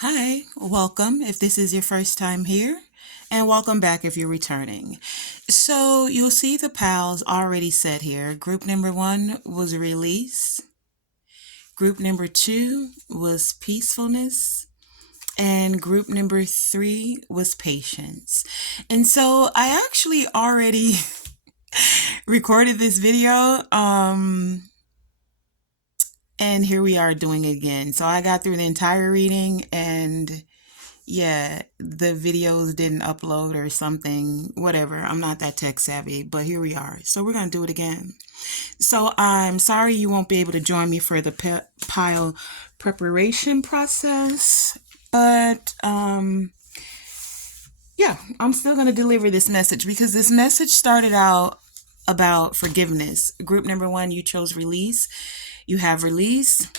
Hi, welcome if this is your first time here, and welcome back if you're returning. So you'll see the pals already set here. Group number 1 was release, group number 2 was peacefulness, and group number 3 was patience. And so I actually already recorded this video. And here we are doing it again. So I got through the entire reading, and yeah, the videos didn't upload or something, whatever. I'm not that tech savvy, but here we are. So we're going to do it again. So I'm sorry you won't be able to join me for the pile preparation process, but yeah, I'm still going to deliver this message because this message started out about forgiveness. Group number 1, you chose release. You have release.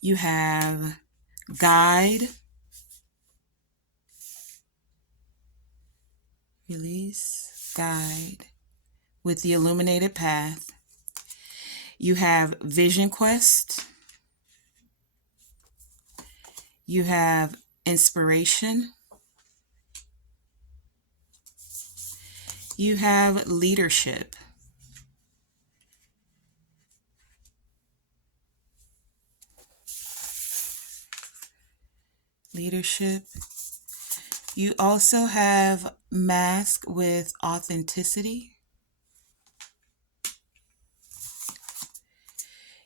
You have guide. Release, guide with the illuminated path. You have vision quest. You have inspiration. You have leadership. Leadership. You also have mask with authenticity.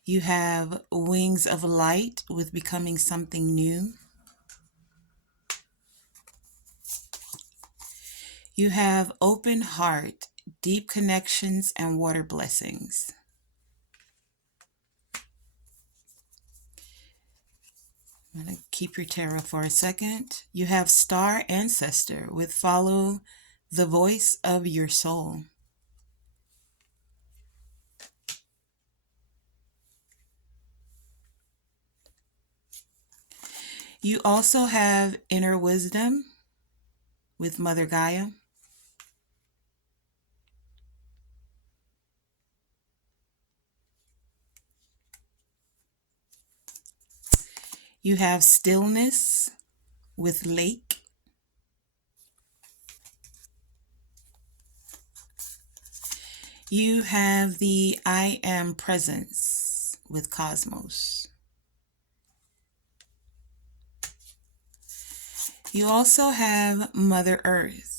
You have wings of light with becoming something new. You have open heart, deep connections, and water blessings. I'm going to keep your tarot for a second. You have star ancestor with follow the voice of your soul. You also have inner wisdom with Mother Gaia. You have stillness with lake. You have the I am presence with cosmos. You also have Mother Earth.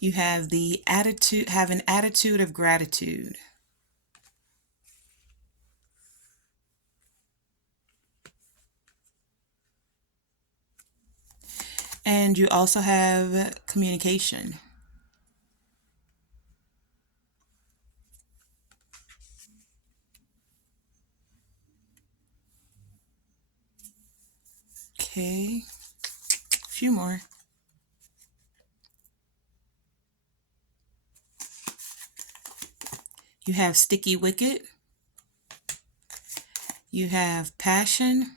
You have the attitude, have an attitude of gratitude. And you also have communication. Okay, a few more. You have sticky wicket. You have passion.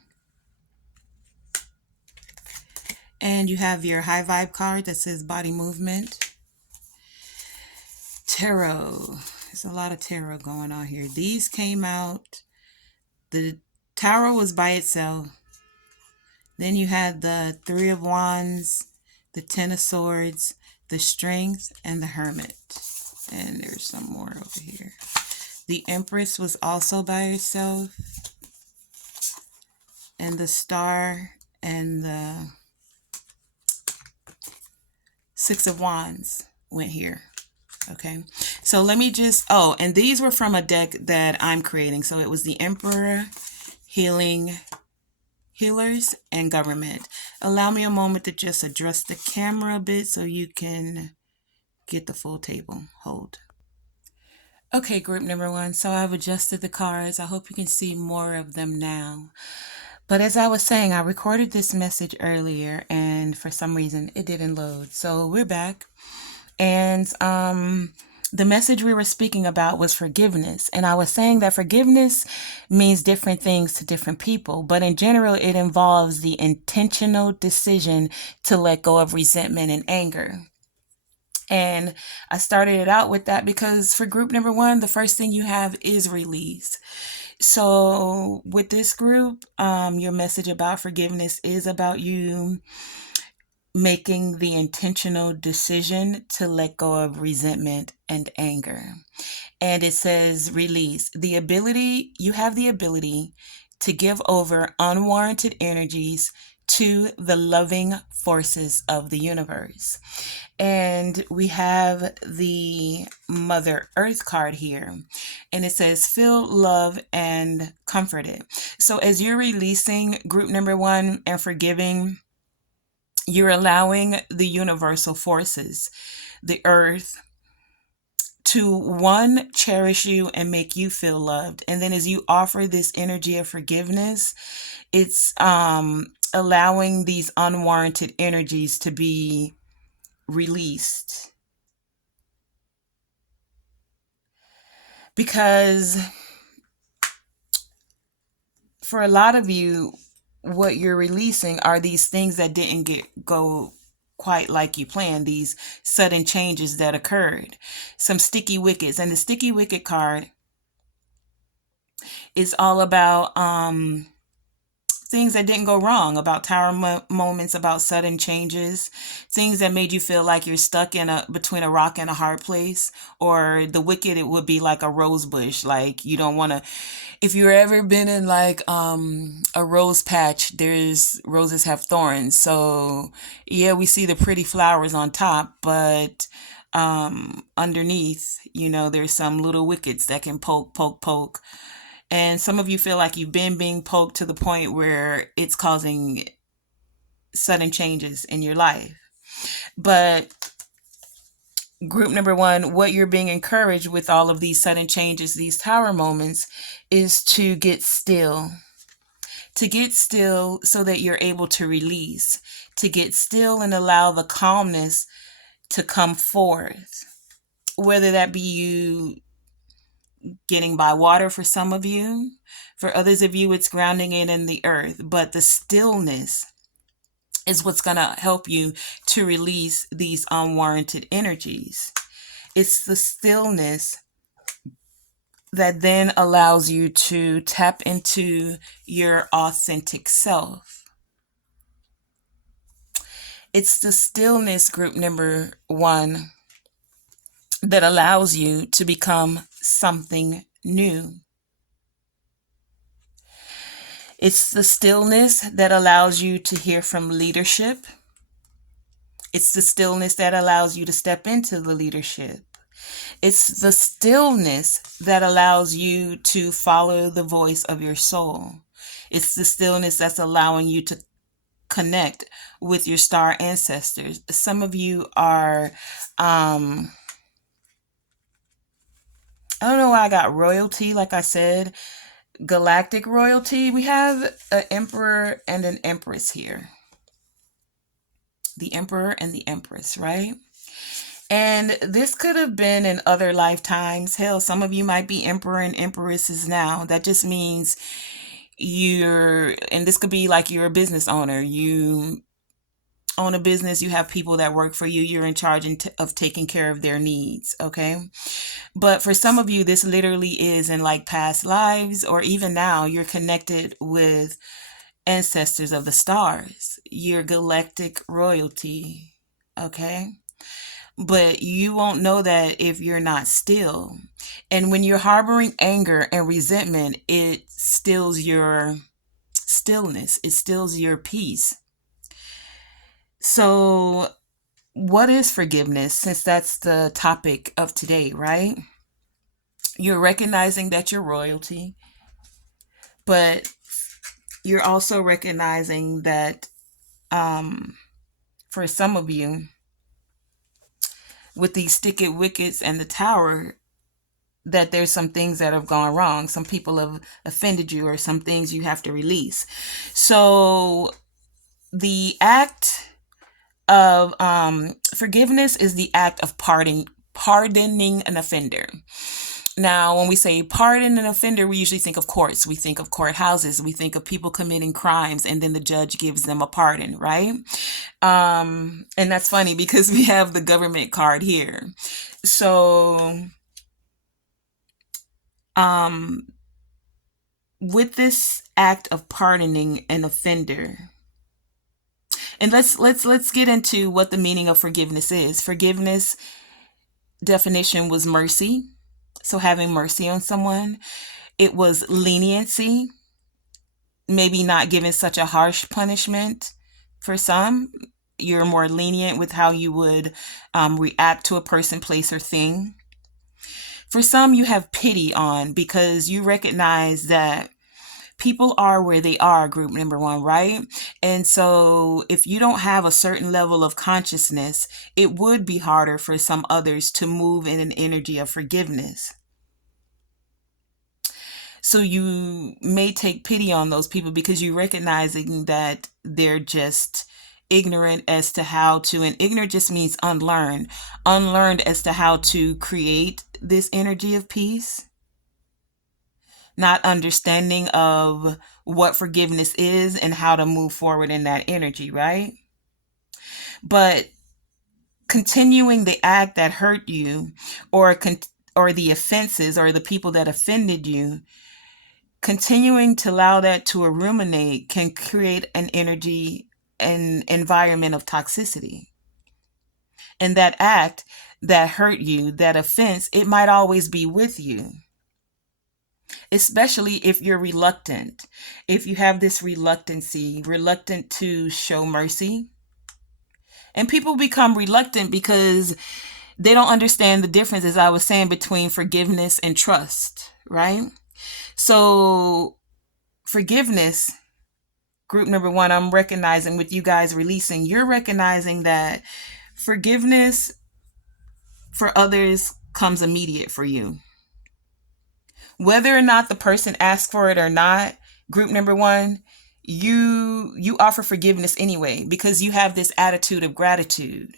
And you have your high vibe card that says body movement. Tarot. There's a lot of tarot going on here. These came out. The tarot was by itself. Then you had the 3 of Wands, the 10 of Swords, the Strength, and the Hermit. And there's some more over here. The Empress was also by herself. And the Star and the 6 of Wands went here. Okay, so let me just, and these were from a deck that I'm creating. So it was the Emperor, Healers, and Government. Allow me a moment to just adjust the camera a bit so you can get the full table. Hold. Okay, group number 1. So I've adjusted the cards. I hope you can see more of them now. But as I was saying, I recorded this message earlier and for some reason it didn't load. So we're back. And the message we were speaking about was forgiveness. And I was saying that forgiveness means different things to different people. But in general, it involves the intentional decision to let go of resentment and anger. And I started it out with that because for group number one, the first thing you have is release. So with this group, your message about forgiveness is about you making the intentional decision to let go of resentment and anger. And it says release. You have the ability to give over unwarranted energies to the loving forces of the universe. And we have the Mother Earth card here. And it says, feel love and comforted. So as you're releasing group number one and forgiving, you're allowing the universal forces, the earth, to one, cherish you and make you feel loved. And then as you offer this energy of forgiveness, it's allowing these unwarranted energies to be released. Because for a lot of you, what you're releasing are these things that didn't go quite like you planned, these sudden changes that occurred, some sticky wickets. And the sticky wicket card is all about things that didn't go wrong, about tower moments, about sudden changes, things that made you feel like you're stuck in between a rock and a hard place. Or the wicket, it would be like a rose bush, like you don't want to. If you've ever been in like a rose patch, there's roses have thorns. So yeah, we see the pretty flowers on top, but underneath, there's some little wickets that can poke. And some of you feel like you've been being poked to the point where it's causing sudden changes in your life. But group number one, what you're being encouraged with all of these sudden changes, these tower moments, is to get still. To get still so that you're able to release. To get still and allow the calmness to come forth. Whether that be you getting by water for some of you. For others of you, it's grounding it in the earth. But the stillness is what's going to help you to release these unwarranted energies. It's the stillness that then allows you to tap into your authentic self. It's the stillness, group number one, that allows you to become something new. It's the stillness that allows you to hear from leadership. It's the stillness that allows you to step into the leadership. It's the stillness that allows you to follow the voice of your soul. It's the stillness that's allowing you to connect with your star ancestors. Some of you are, I don't know why I got royalty, like I said, galactic royalty. We have an emperor and an empress here. The emperor and the empress, right? And this could have been in other lifetimes. Hell, some of you might be emperor and empresses now. That just means and this could be like you're a business owner. You own a business, you have people that work for you, you're in charge of taking care of their needs, okay? But for some of you, this literally is in like past lives, or even now, you're connected with ancestors of the stars, your galactic royalty, okay? But you won't know that if you're not still. And when you're harboring anger and resentment, it stills your stillness. It stills your peace. So what is forgiveness? Since that's the topic of today, right? You're recognizing that you're royalty, but you're also recognizing that for some of you, with these sticky wickets and the tower, that there's some things that have gone wrong. Some people have offended you, or some things you have to release. So the act of forgiveness is the act of pardoning an offender. Now, when we say pardon an offender, we usually think of courts. We think of courthouses. We think of people committing crimes, and then the judge gives them a pardon, right? And that's funny because we have the government card here. So, um, with this act of pardoning an offender, and let's get into what the meaning of forgiveness is. Forgiveness definition was mercy. So having mercy on someone. It was leniency, maybe not giving such a harsh punishment for some. You're more lenient with how you would react to a person, place, or thing. For some, you have pity on because you recognize that people are where they are, group number one, right? And so if you don't have a certain level of consciousness, it would be harder for some others to move in an energy of forgiveness. So you may take pity on those people because you recognizing that they're just ignorant as to how to, and ignorant just means unlearned as to how to create this energy of peace, not understanding of what forgiveness is and how to move forward in that energy, right? But continuing the act that hurt you, or the offenses or the people that offended you, continuing to allow that to ruminate can create an energy and environment of toxicity. And that act that hurt you, that offense, it might always be with you. Especially if you're reluctant. If you have this reluctancy, reluctant to show mercy. And people become reluctant because they don't understand the difference, as I was saying, between forgiveness and trust, right? So forgiveness, group number one, I'm recognizing with you guys releasing, you're recognizing that forgiveness for others comes immediate for you. Whether or not the person asks for it or not, group number one, you offer forgiveness anyway because you have this attitude of gratitude.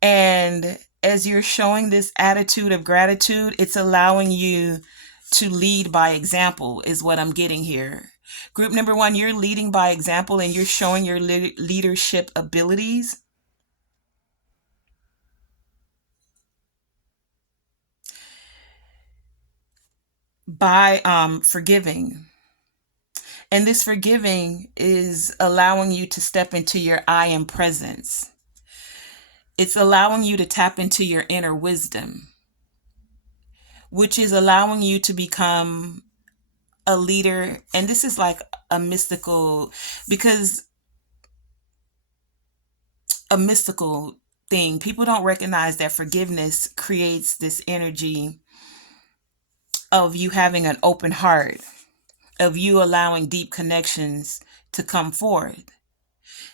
And as you're showing this attitude of gratitude, it's allowing you to lead by example is what I'm getting here. Group number one, you're leading by example and you're showing your leadership abilities by forgiving. And this forgiving is allowing you to step into your I am presence. It's allowing you to tap into your inner wisdom, which is allowing you to become a leader. And this is like a mystical, because a mystical thing. People don't recognize that forgiveness creates this energy of you having an open heart, of you allowing deep connections to come forth.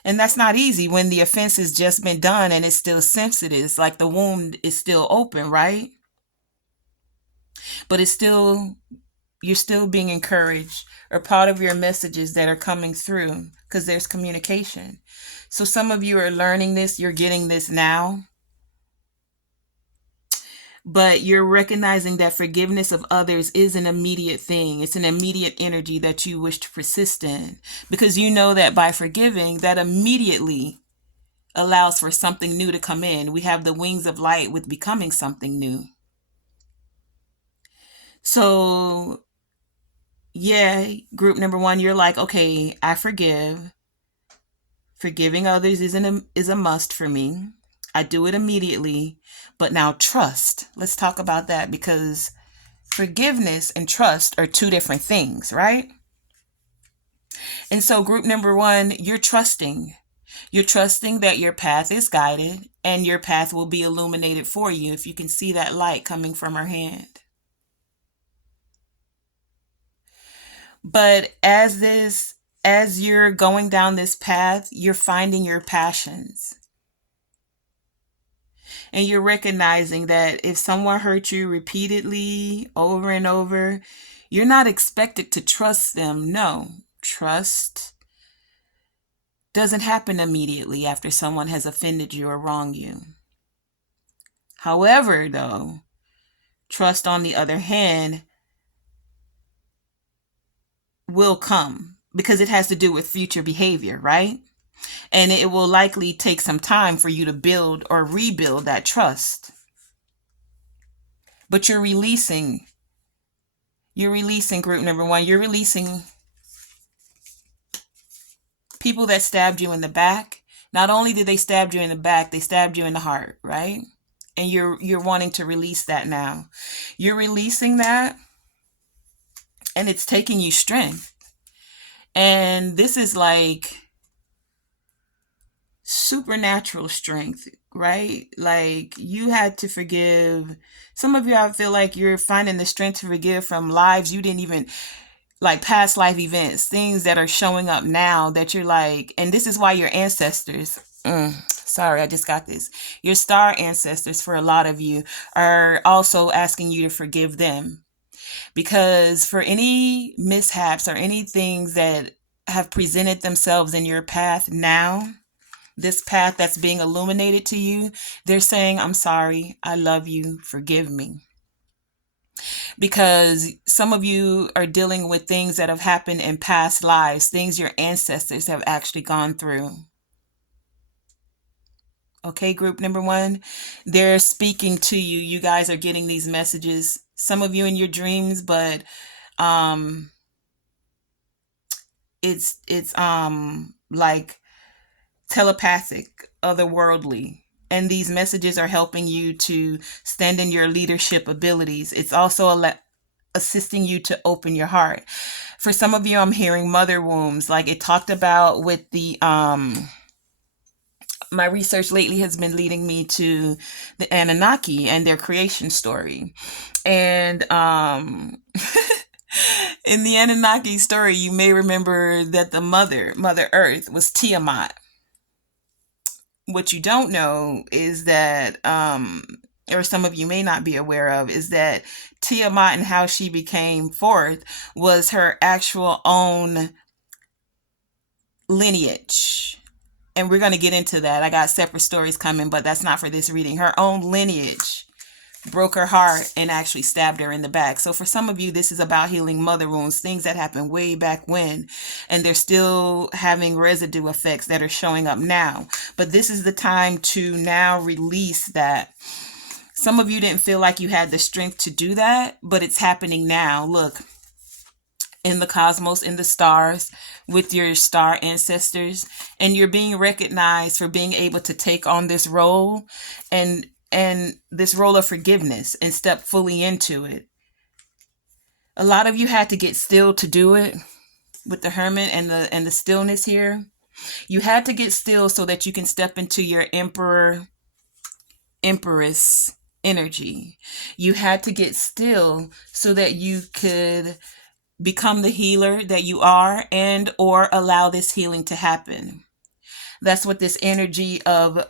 And that's not easy when the offense has just been done and it's still sensitive. It's like the wound is still open, right? But it's still, you're still being encouraged, or part of your messages that are coming through because there's communication. So some of you are learning this, you're getting this now. But you're recognizing that forgiveness of others is an immediate thing. It's an immediate energy that you wish to persist in, because you know that by forgiving, that immediately allows for something new to come in. We have the wings of light with becoming something new. So yeah, group number one, you're like, okay, I forgive. Forgiving others is a must for me. I do it immediately. But now trust. Let's talk about that, because forgiveness and trust are two different things, right? And so group number one, you're trusting. You're trusting that your path is guided and your path will be illuminated for you if you can see that light coming from her hand. But as you're going down this path, you're finding your passions. And you're recognizing that if someone hurt you repeatedly over and over, you're not expected to trust them. No, trust doesn't happen immediately after someone has offended you or wronged you. However, though, Trust, on the other hand, will come because it has to do with future behavior, right? And it will likely take some time for you to build or rebuild that trust. But you're releasing group number one, you're releasing people that stabbed you in the back. Not only did they stab you in the back, they stabbed you in the heart, right? And you're wanting to release that now. You're releasing that, and it's taking you strength. And this is like supernatural strength, right? Like you had to forgive. Some of you, I feel like you're finding the strength to forgive from lives you didn't even, like past life events, things that are showing up now that you're like, and this is why your ancestors, sorry, I just got this. Your star ancestors, for a lot of you, are also asking you to forgive them. Because for any mishaps or any things that have presented themselves in your path now, this path that's being illuminated to you, they're saying, I'm sorry, I love you, forgive me. Because some of you are dealing with things that have happened in past lives, things your ancestors have actually gone through. Okay, group number one, they're speaking to you. You guys are getting these messages, some of you in your dreams, but it's like telepathic, otherworldly. And these messages are helping you to stand in your leadership abilities. It's also assisting you to open your heart. For some of you, I'm hearing mother wombs, like it talked about with the my research lately has been leading me to the Anunnaki and their creation story. And in the Anunnaki story, you may remember that the Mother Earth, was Tiamat. What you don't know is that, or some of you may not be aware of, is that Tiamat and how she became forth was her actual own lineage. And we're going to get into that. I got separate stories coming, but that's not for this reading. Her own lineage broke her heart and actually stabbed her in the back. So for some of you, this is about healing mother wounds, things that happened way back when, and they're still having residue effects that are showing up now. But this is the time to now release that. Some of you didn't feel like you had the strength to do that, but it's happening now. Look, in the cosmos, in the stars, with your star ancestors, and you're being recognized for being able to take on this role and this role of forgiveness and step fully into it. A lot of you had to get still to do it with the Hermit and the stillness here. You had to get still so that you can step into your Empress energy. You had to get still so that you could become the healer that you are, and or allow this healing to happen. That's what this energy of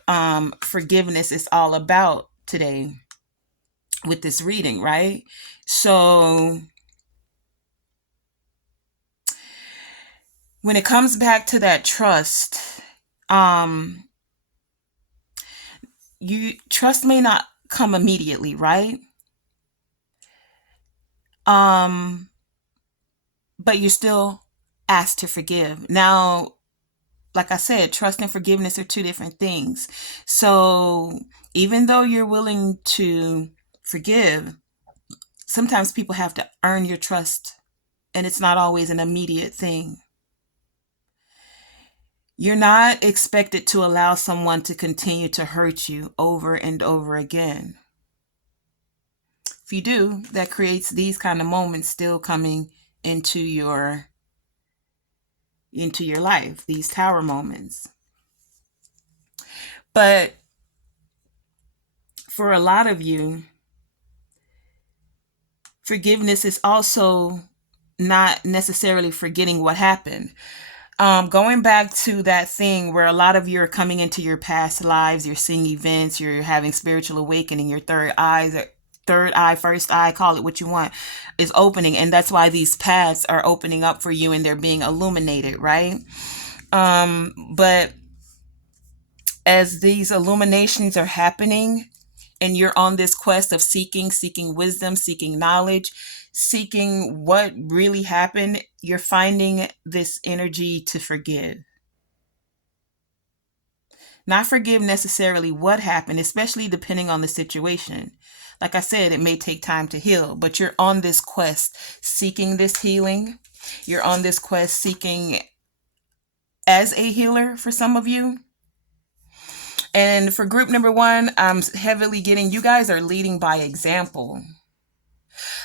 forgiveness is all about today with this reading, right? So when it comes back to that trust, trust may not come immediately, right? But you're still asked to forgive. Now, like I said, trust and forgiveness are two different things. So even though you're willing to forgive, sometimes people have to earn your trust, and it's not always an immediate thing. You're not expected to allow someone to continue to hurt you over and over again. If you do, that creates these kind of moments still coming into your life, these tower moments. But for a lot of you, forgiveness is also not necessarily forgetting what happened. Going back to that thing where a lot of you are coming into your past lives, you're seeing events, you're having spiritual awakening, your third eye, first eye, call it what you want, is opening. And that's why these paths are opening up for you and they're being illuminated, right? But as these illuminations are happening, and you're on this quest of seeking wisdom, seeking knowledge, seeking what really happened, you're finding this energy to forgive. Not forgive necessarily what happened, especially depending on the situation. Like I said, it may take time to heal, but you're on this quest seeking this healing. You're on this quest seeking as a healer for some of you. And for group number one, I'm heavily getting you guys are leading by example.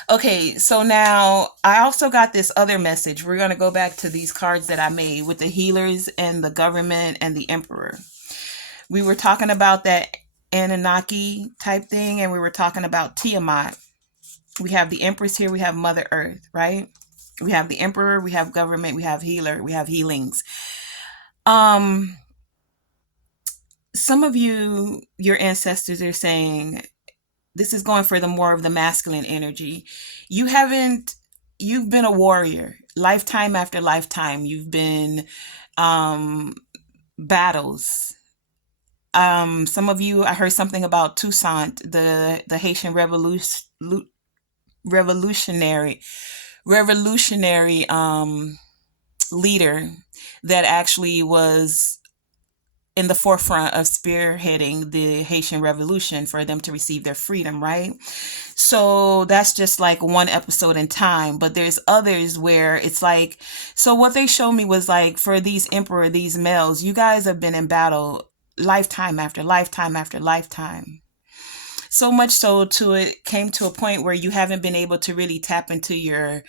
Okay, so now I also got this other message. We're going to go back to these cards that I made with the healers and the government and the emperor. We were talking about that Anunnaki type thing, and we were talking about Tiamat. We have the Empress here, we have Mother Earth, right? We have the Emperor, we have government, we have healer, we have healings. Some of you, your ancestors are saying, this is going for the more of the masculine energy. You've been a warrior, lifetime after lifetime. You've been battles. Some of you, I heard something about Toussaint, the Haitian revolutionary leader that actually was in the forefront of spearheading the Haitian Revolution for them to receive their freedom, right? So that's just like one episode in time, but there's others where it's like, so what they showed me was like, for these emperor, these males, you guys have been in battle lifetime after lifetime after lifetime. So much so to it came to a point where you haven't been able to really tap into your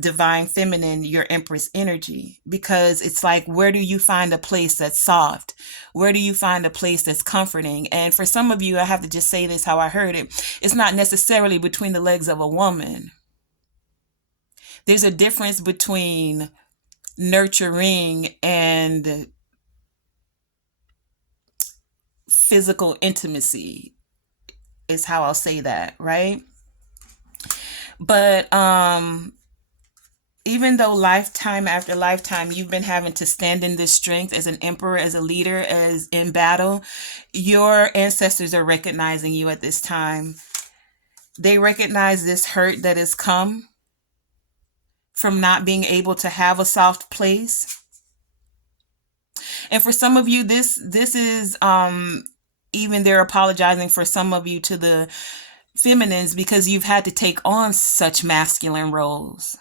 divine feminine, your empress energy, because it's like, where do you find a place that's soft? Where do you find a place that's comforting? And for some of you, I have to just say this how I heard it. It's not necessarily between the legs of a woman. There's a difference between nurturing and physical intimacy, is how I'll say that, right? But even though lifetime after lifetime you've been having to stand in this strength as an emperor, as a leader, as in battle, your ancestors are recognizing you at this time. They recognize this hurt that has come from not being able to have a soft place. And for some of you, this is even they're apologizing for some of you to the feminines because you've had to take on such masculine roles.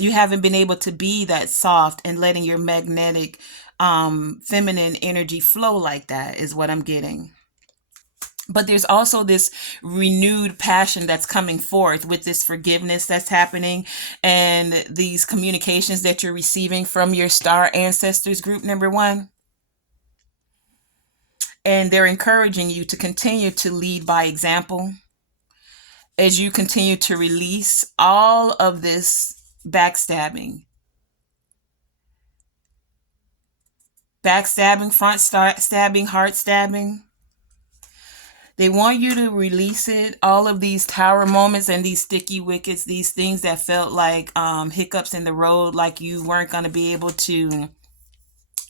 You haven't been able to be that soft and letting your magnetic feminine energy flow like that, is what I'm getting. But there's also this renewed passion that's coming forth with this forgiveness that's happening and these communications that you're receiving from your star ancestors, group number one. And they're encouraging you to continue to lead by example as you continue to release all of this backstabbing, front stabbing, heart stabbing. They want you to release it. All of these tower moments and these sticky wickets, these things that felt like hiccups in the road, like you weren't going to be able to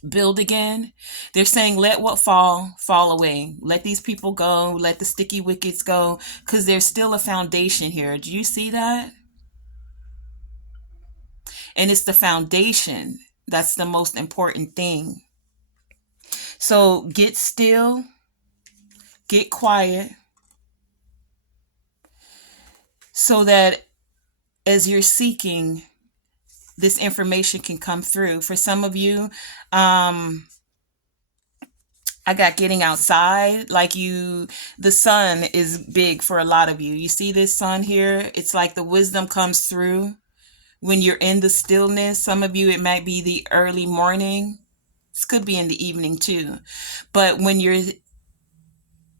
build again. They're saying, let what fall away. Let these people go. Let the sticky wickets go, because there's still a foundation here. Do you see that? And it's the foundation that's the most important thing. So get still, get quiet, so that as you're seeking, this information can come through. For some of you, I got getting outside. Like the sun is big for a lot of you. You see this sun here? It's like the wisdom comes through when you're in the stillness. Some of you, it might be the early morning. This could be in the evening too. But when you're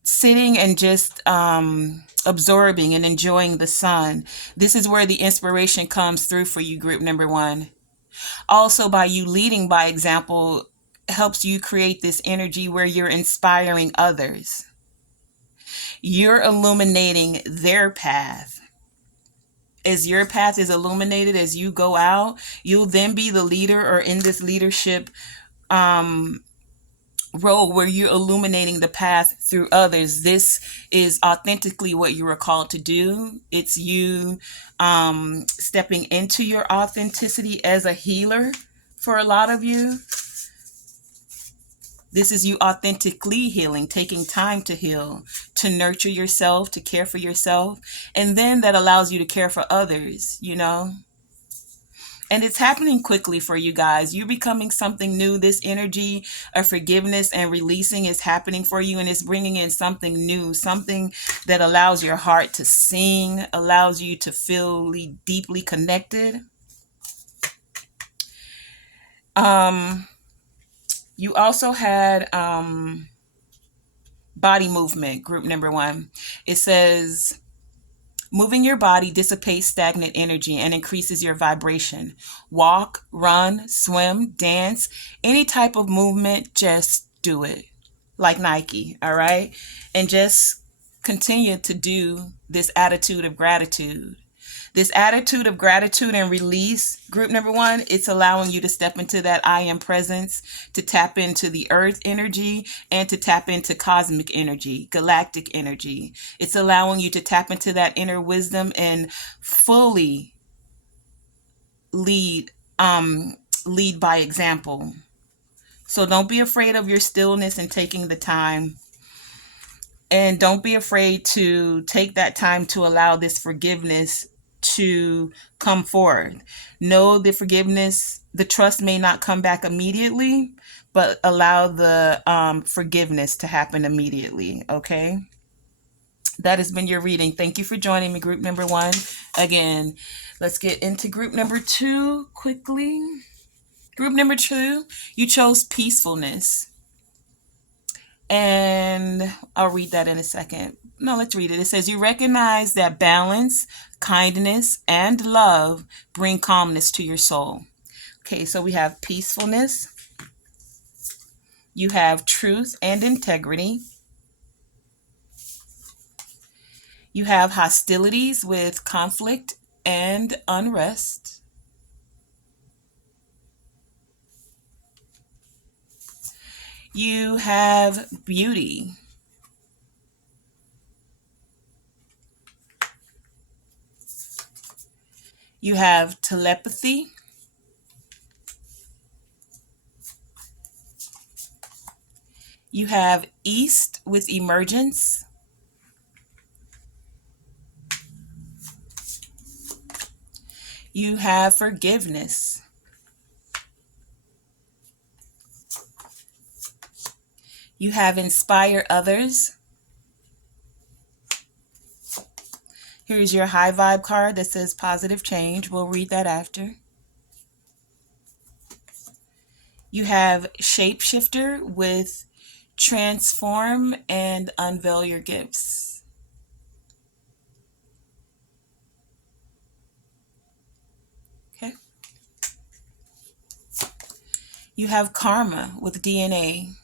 sitting and just absorbing and enjoying the sun, this is where the inspiration comes through for you, group number one. Also, by you leading by example helps you create this energy where you're inspiring others. You're illuminating their path. As your path is illuminated, as you go out, you'll then be the leader or in this leadership role where you're illuminating the path through others. This is authentically what you were called to do. It's you stepping into your authenticity as a healer for a lot of you. This is you authentically healing, taking time to heal, to nurture yourself, to care for yourself. And then that allows you to care for others, you know? And it's happening quickly for you guys. You're becoming something new. This energy of forgiveness and releasing is happening for you, and it's bringing in something new, something that allows your heart to sing, allows you to feel deeply connected. You also had body movement, group number 1. It says, moving your body dissipates stagnant energy and increases your vibration. Walk, run, swim, dance, any type of movement, just do it. Like Nike, all right? And just continue to do this attitude of gratitude. This attitude of gratitude and release, group number 1, it's allowing you to step into that I am presence, to tap into the earth energy, and to tap into cosmic energy, galactic energy. It's allowing you to tap into that inner wisdom and fully lead by example. So don't be afraid of your stillness and taking the time. And don't be afraid to take that time to allow this forgiveness to come forward. Know the forgiveness, the trust may not come back immediately, but allow the forgiveness to happen immediately, okay? That has been your reading. Thank you for joining me, group number 1. Again, let's get into group number 2 quickly. Group number 2, you chose peacefulness. And I'll read that in a second. No, let's read it. It says, you recognize that balance, kindness, and love bring calmness to your soul. Okay, so we have peacefulness. You have truth and integrity. You have hostilities with conflict and unrest. You have beauty. You have telepathy. You have east with emergence. You have forgiveness. You have inspire others. Here's your high vibe card that says positive change. We'll read that after. You have shapeshifter with transform and unveil your gifts. Okay. You have karma with DNA.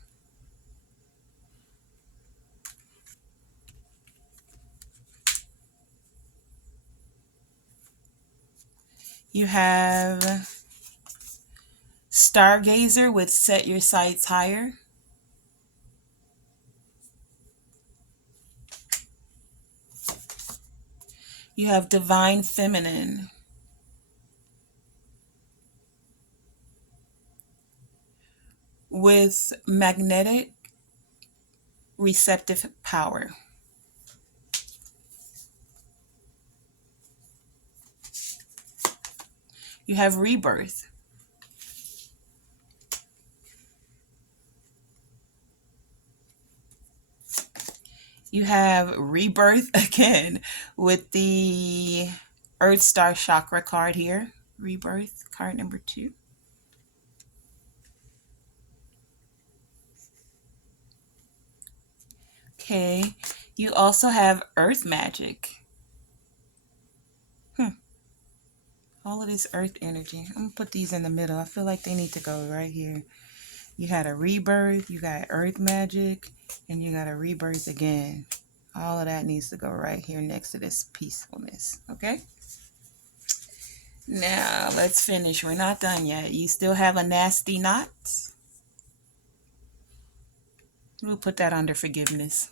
You have stargazer with set your sights higher. You have divine feminine. With magnetic receptive power. You have rebirth. You have rebirth again with the Earth Star Chakra card here. Rebirth, card number 2. Okay, you also have Earth Magic. All of this Earth energy. I'm going to put these in the middle. I feel like they need to go right here. You had a rebirth, you got Earth Magic, and you got a rebirth again. All of that needs to go right here next to this peacefulness, okay? Now, let's finish. We're not done yet. You still have a nasty knot. We'll put that under forgiveness.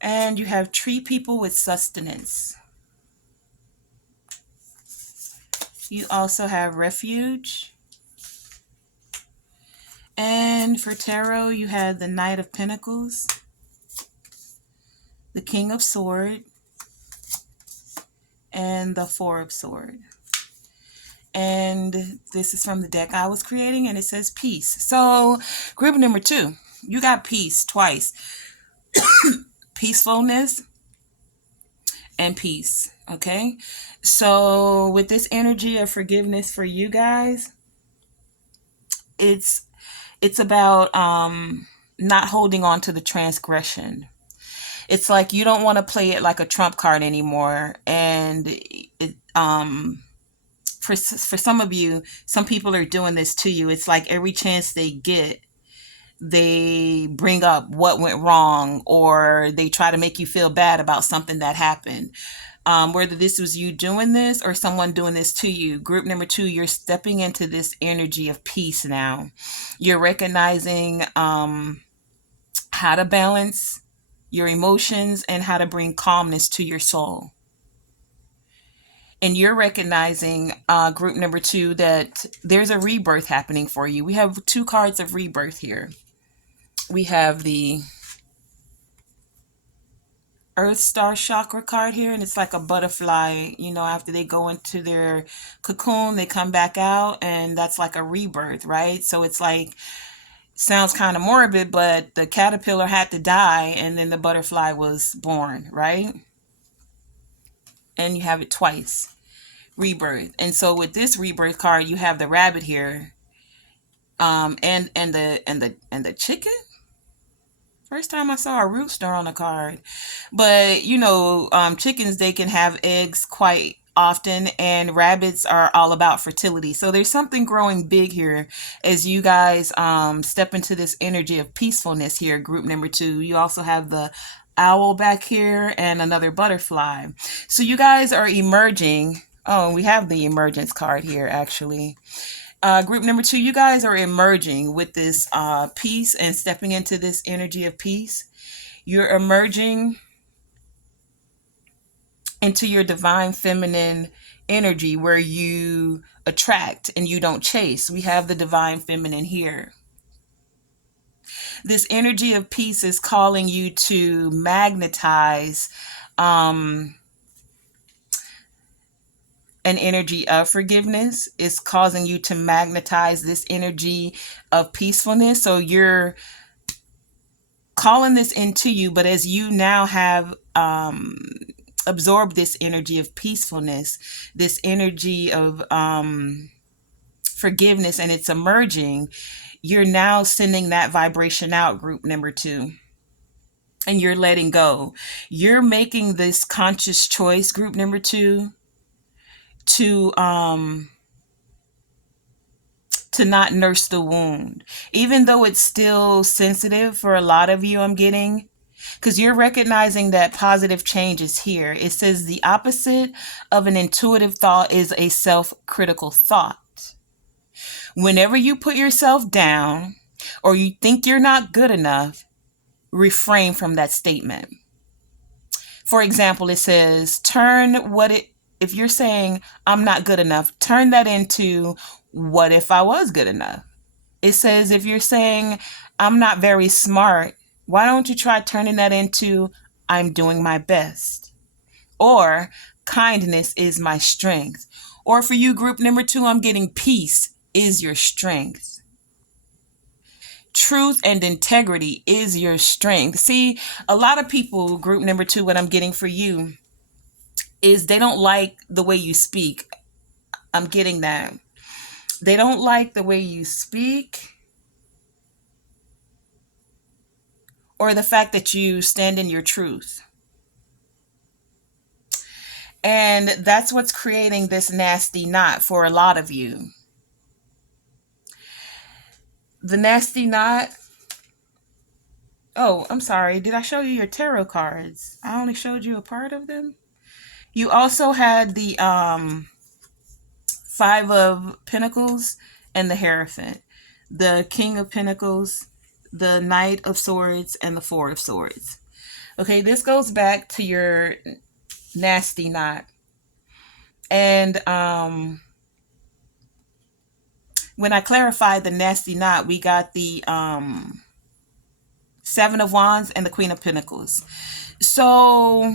And you have tree people with sustenance. You also have refuge. And for tarot, you have the Knight of Pentacles, the King of Swords, and the Four of Swords. And this is from the deck I was creating, and it says peace. So group number 2, you got peace twice. Peacefulness and peace. Okay, so with this energy of forgiveness for you guys, it's about not holding on to the transgression. It's like you don't want to play it like a trump card anymore. And for some of you, some people are doing this to you. It's like every chance they get, they bring up what went wrong, or they try to make you feel bad about something that happened. Whether this was you doing this or someone doing this to you. Group number 2, you're stepping into this energy of peace now. You're recognizing how to balance your emotions and how to bring calmness to your soul. And you're recognizing, group number 2, that there's a rebirth happening for you. We have 2 cards of rebirth here. We have the Earth Star chakra card here, and it's like a butterfly. You know, after they go into their cocoon, they come back out, and that's like a rebirth, right? So it's like, sounds kind of morbid, but the caterpillar had to die, and then the butterfly was born, right? And you have it twice, rebirth. And so with this rebirth card, you have the rabbit here, and the chicken. First time I saw a rooster on a card. But, you know, chickens, they can have eggs quite often, and rabbits are all about fertility. So there's something growing big here as you guys step into this energy of peacefulness here, group number 2. You also have the owl back here and another butterfly. So you guys are emerging. Oh, we have the emergence card here, actually. Group number 2, you guys are emerging with this peace and stepping into this energy of peace. You're emerging into your divine feminine energy where you attract and you don't chase. We have the divine feminine here. This energy of peace is calling you to magnetize an energy of forgiveness. Is causing you to magnetize this energy of peacefulness. So you're calling this into you, but as you now have absorbed this energy of peacefulness, this energy of forgiveness, and it's emerging, you're now sending that vibration out, group number 2. And you're letting go. You're making this conscious choice, group number 2, to not nurse the wound, even though it's still sensitive for a lot of you, I'm getting, because you're recognizing that positive change is here. It says the opposite of an intuitive thought is a self-critical thought. Whenever you put yourself down or you think you're not good enough, refrain from that statement. For example, it says, if you're saying I'm not good enough, turn that into, what if I was good enough? It says, if you're saying I'm not very smart, why don't you try turning that into, I'm doing my best? Or kindness is my strength. Or for you, group number 2, I'm getting peace is your strength. Truth and integrity is your strength. See, a lot of people, group number 2, what I'm getting for you is they don't like the way you speak. I'm getting that. They don't like the way you speak, or the fact that you stand in your truth. And that's what's creating this nasty knot for a lot of you. The nasty knot. Oh, I'm sorry. Did I show you your tarot cards? I only showed you a part of them. You also had the 5 of Pentacles and the Hierophant. The King of Pentacles, the Knight of Swords, and the Four of Swords. Okay, this goes back to your nasty knot. And when I clarified the nasty knot, we got the Seven of Wands and the Queen of Pentacles. So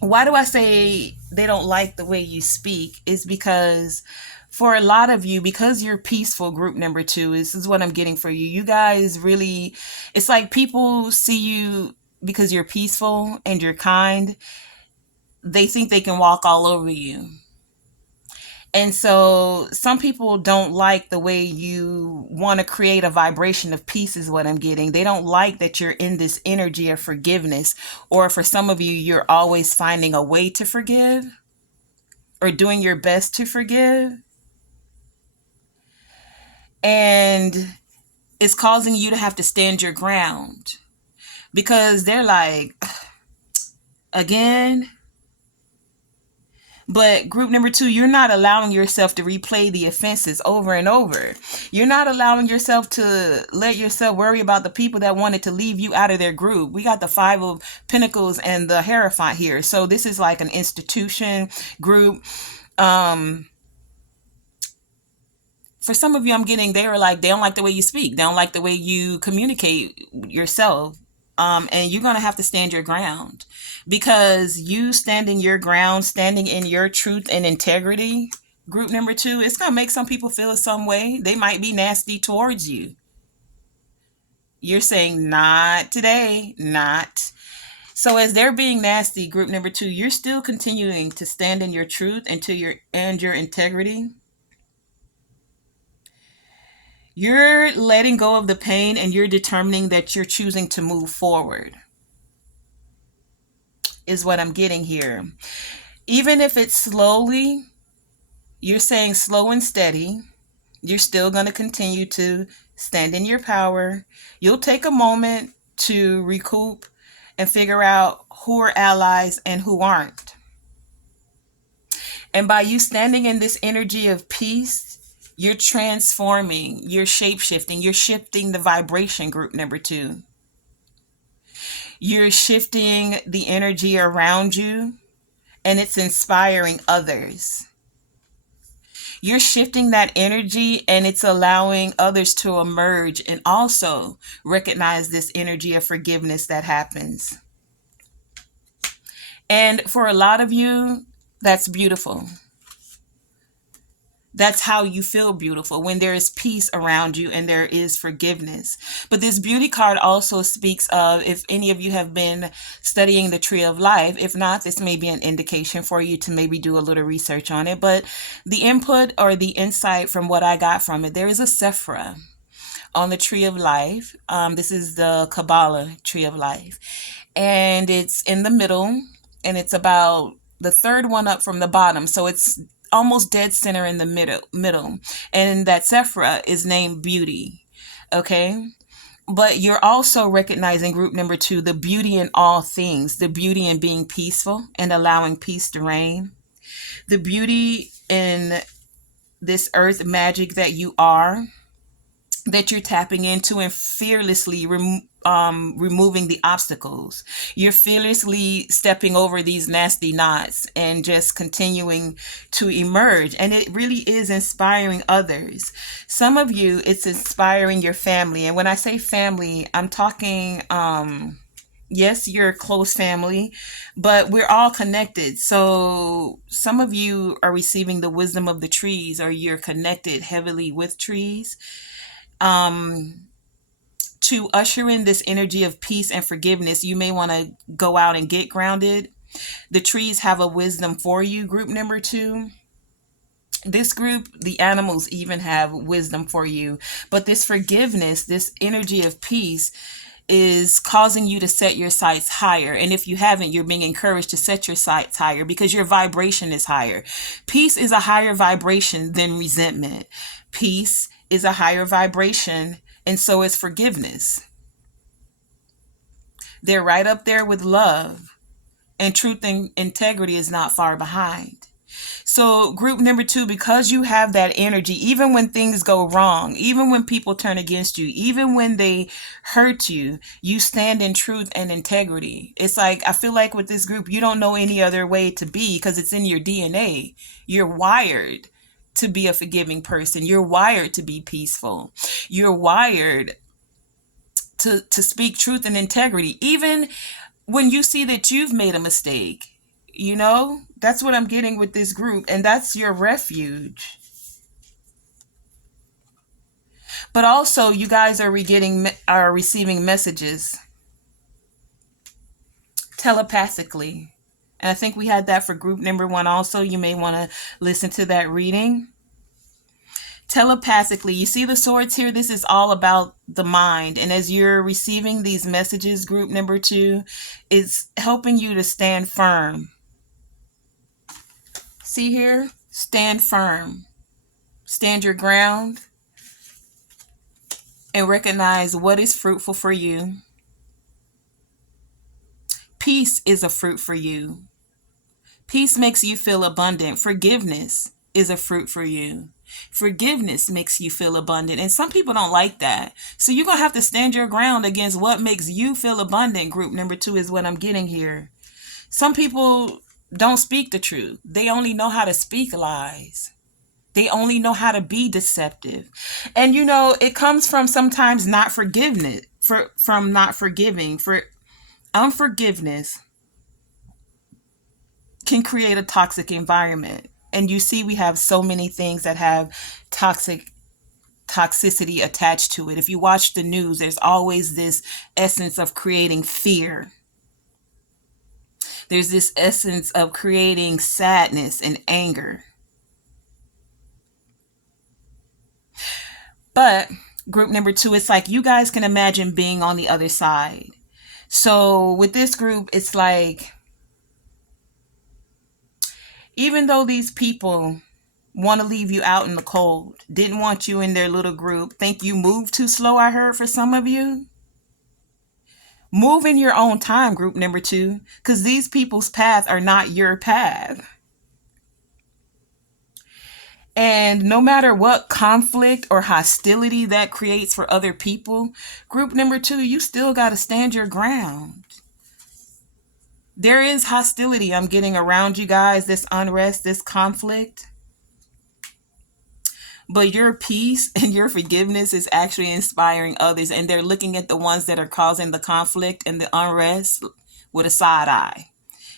why do I say they don't like the way you speak is because for a lot of you, because you're peaceful, group number 2, this is what I'm getting for you. You guys really, it's like people see you because you're peaceful and you're kind. They think they can walk all over you. And so some people don't like the way you want to create a vibration of peace is what I'm getting. They don't like that you're in this energy of forgiveness. Or for some of you, you're always finding a way to forgive or doing your best to forgive. And it's causing you to have to stand your ground because they're like, again. But group number 2, you're not allowing yourself to replay the offenses over and over. You're not allowing yourself to let yourself worry about the people that wanted to leave you out of their group. We got the Five of Pentacles and the Hierophant here. So this is like an institution group. For some of you, I'm getting, they were like, they don't like the way you speak. They don't like the way you communicate yourself. And you're going to have to stand your ground because you standing your ground, standing in your truth and integrity, group number 2, it's going to make some people feel some way. They might be nasty towards you. You're saying, not today, not. So as they're being nasty, group number 2, you're still continuing to stand in your truth and your integrity. You're letting go of the pain and you're determining that you're choosing to move forward is what I'm getting here. Even if it's slowly, you're saying slow and steady, you're still going to continue to stand in your power. You'll take a moment to recoup and figure out who are allies and who aren't. And by you standing in this energy of peace, you're transforming, you're shape-shifting, you're shifting the vibration, group number 2. You're shifting the energy around you, and it's inspiring others. You're shifting that energy, and it's allowing others to emerge and also recognize this energy of forgiveness that happens. And for a lot of you, that's beautiful. That's how you feel beautiful, when there is peace around you and there is forgiveness. But this beauty card also speaks of, if any of you have been studying the Tree of Life, if not, this may be an indication for you to maybe do a little research on it. But the input or the insight from what I got from it, there is a Sephira on the Tree of Life. This is the Kabbalah Tree of Life. And it's in the middle, and it's about the third one up from the bottom. So it's almost dead center in the middle. And that Sephira is named Beauty. Okay. But you're also recognizing, group number 2, the beauty in all things, the beauty in being peaceful and allowing peace to reign, the beauty in this earth magic that you are, that you're tapping into and fearlessly removing the obstacles. You're fearlessly stepping over these nasty knots and just continuing to emerge. And it really is inspiring others. Some of you, it's inspiring your family. And when I say family, I'm talking, yes, you're a close family, but we're all connected. So some of you are receiving the wisdom of the trees, or you're connected heavily with trees. To usher in this energy of peace and forgiveness, you may want to go out and get grounded. The trees have a wisdom for you, group number 2. This group, the animals even have wisdom for you. But this forgiveness, this energy of peace, is causing you to set your sights higher. And if you haven't, you're being encouraged to set your sights higher because your vibration is higher. Peace is a higher vibration than resentment. Peace is a higher vibration, and so is forgiveness. They're right up there with love, and truth and integrity is not far behind. So group number 2, because you have that energy, even when things go wrong, even when people turn against you, even when they hurt you, you stand in truth and integrity. It's like, I feel like with this group, you don't know any other way to be because it's in your DNA. You're wired to be a forgiving person. You're wired to be peaceful. You're wired to speak truth and integrity. Even when you see that you've made a mistake, that's what I'm getting with this group, and that's your refuge. But also, you guys are receiving messages telepathically, and I think we had that for group number 1 also. You may want to listen to that reading. Telepathically, you see the swords here? This is all about the mind, and as you're receiving these messages, group number 2, it's helping you to stand firm. See here? Stand firm. Stand your ground and recognize what is fruitful for you. Peace is a fruit for you. Peace makes you feel abundant. Forgiveness is a fruit for you. Forgiveness makes you feel abundant. And some people don't like that. So you're going to have to stand your ground against what makes you feel abundant. Group number 2 is what I'm getting here. Some people don't speak the truth. They only know how to speak lies. They only know how to be deceptive. And it comes from sometimes not forgiveness, from not forgiving. For unforgiveness can create a toxic environment. And you see, we have so many things that have toxicity attached to it. If you watch the news, there's always this essence of creating fear. There's this essence of creating sadness and anger. But group number 2, it's like you guys can imagine being on the other side. So with this group, it's like, even though these people want to leave you out in the cold, didn't want you in their little group, think you moved too slow, I heard for some of you. Move in your own time, group number 2, because these people's paths are not your path. And no matter what conflict or hostility that creates for other people, group number 2, you still got to stand your ground. There is hostility I'm getting around you guys, this unrest, this conflict. But your peace and your forgiveness is actually inspiring others. And they're looking at the ones that are causing the conflict and the unrest with a side eye.